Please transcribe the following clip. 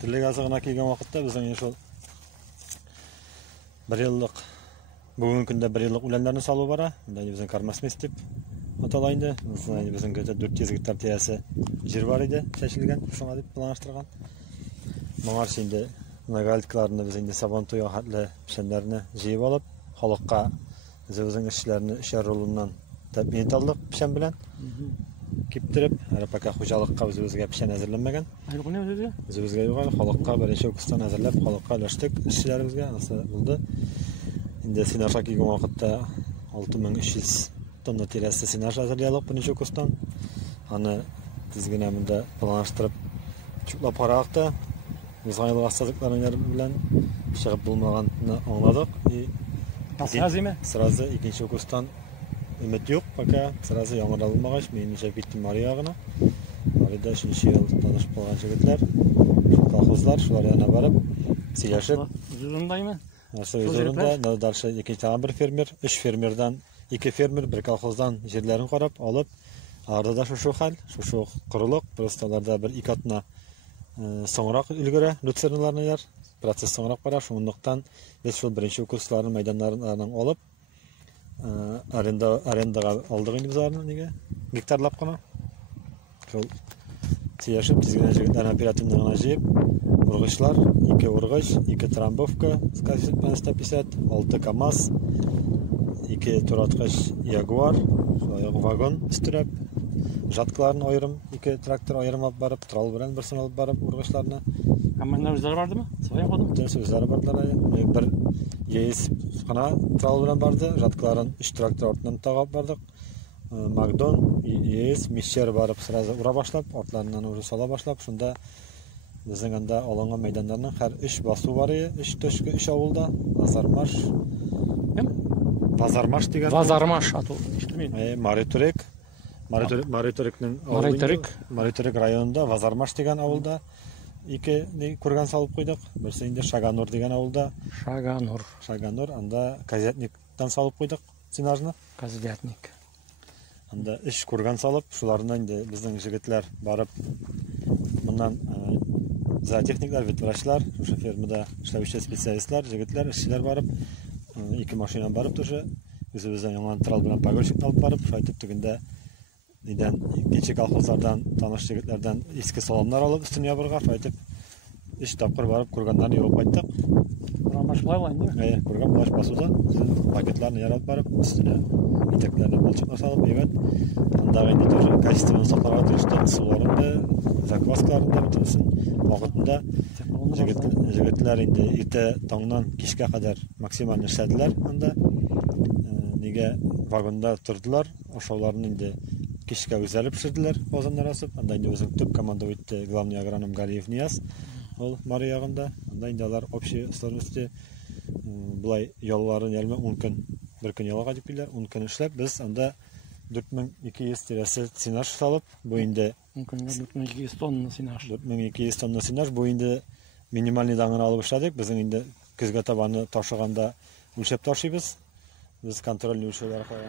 Тірлік азығына келген уақытта біздің ешол бір еллік, бүгін күнде бір еллік үләндерін салу бара. Біздің кармасмес деп аталайынды. Біздің 400 гектар тиясы жер бар еді, шәшілген, шуңа деп планаштырған. Маңар шейінде нагалиткаларыны біз енді сабантуя хатлы пішендеріні жиып алып, халыққа өзің ішілеріні үшер ролынан тәбмейт алдық пішен білен. Кептіріп, әрі пәка құжалыққа өзімізге пішен әзірленмеген. Өзімізге юғар, халыққа бірінші өкістан әзірлеп, халыққа өліштік ішшілерімізге асы болды. Енді синарша келген уақытта 6300 тонна тересі синарша әзірлеялық бірінші өкістан. Аны тізген әмінде планаштырып, чүклап қарақта, біз ғайлық астазықларының білен шығып болмағанын аңладық. Сразу екінші өкістан Ümit yok, fakat sırası yağmur alınmağaç, menimce gittim Mariya'na. Mariya'da üçüncü yıl tanışıp olan çocuklar, kolxozlar, şular yana barıp, siyaşıp. Huzurundayım mı? Huzurunda, dalşı iki tane bir fermer, üç fermerden, iki fermer, bir kolxozdan yerlerini qarab, alıp, arada da şu hal, şu kuruluk, prostalarda bir iki atına soğurak ülgüre, lütsernilarını yer, proses soğurak para, şunluktan biz şu birinci kursların meydanlarından alıp, arendaga aldık indi biz arını gektarlap qana. Şol tiyashib tizgina jigitlarni operativnigina jiyib, urg'ishlar, 2 urg'ish, 2 trambovka, 150, 6 KAMAZ, 2 to'ratqich Jaguar, vagon istirab, жаткаларын ayırım, 2 traktor ayırım olib barib, tral bilan bir olib barib urg'ishlarni. Hammalar o'zlari bordimi? Svoy yapmadim. O'zlari bordilar. Bir yeis qana tral bilan bordi, жаткаларын 3 traktor ortidan tag'ib bordik. Magdon, yeis, misher barib sırası ura başlap, ortlarından ura sola başlap, shunda bizning anda olingan maydonlarning har 3 bosuv var edi, 3 to'shki 3 avulda, Vazarmash. Vazarmash degan. Vazarmash atu eshitmayman. Maritorik rayonida Vazarmash degan avulda iki kurgan salib qo'ydik. Birisi endi Shaganur degan avulda. Shaganur, anda Kazatnikdan salib qo'ydik sinajni. Kazatnik. Anda ish kurgan salib, shulardan endi bizning yigitlar borib, bundan zootexniklar, vetvrachlar, o'sha fermada ishlovchi specialistlar, yigitlar, ishchilar borib, 2 mashina borib o'sha o'zimizdan yomon tral bilan pogorshikni olib borib, shu aytib tugunda Neden geçik kolxozlardan, tanış yigitlardan eski salomlar alıp üstüne yapırga aytib, 3 tapqir barib kurganlarni yuvib qaytdik. Kurgan baş bulaylan değil mi? Kurgan baş basuda paketlarni yarab barib üstüne iteklarni bolchiqlar salib, evet. Anda endi тоже качественно saqlarga turishdi, sularında, zakvaskalarında bitirsin. Vaqtida yigitlar endi erta tongdan kechga qadar maksimal ishladilar. Anda nega vagonda turdilar, o'shalarni endi kishga o'zlari pishirdilar, qozonlar asib. Anda endi o'zim top komanda o'tdi, главный agronom Galiyev Niyaz. Ol Mariyag'ında. Anda endi ular общий сложности bulay yollarini yalma 10 kun, bir kun yollaga deb keldilar. 10 kun ishlab biz anda 4200 terasi sinaj salib, bu endi 4200 tonna sinaj. 4200 tonna sinaj, bu endi minimalniy dangini olib ishladik. Bizning endi kuzga tabanni tashiganda o'lchab tashiymiz. Biz kontrolni o'lchab orqali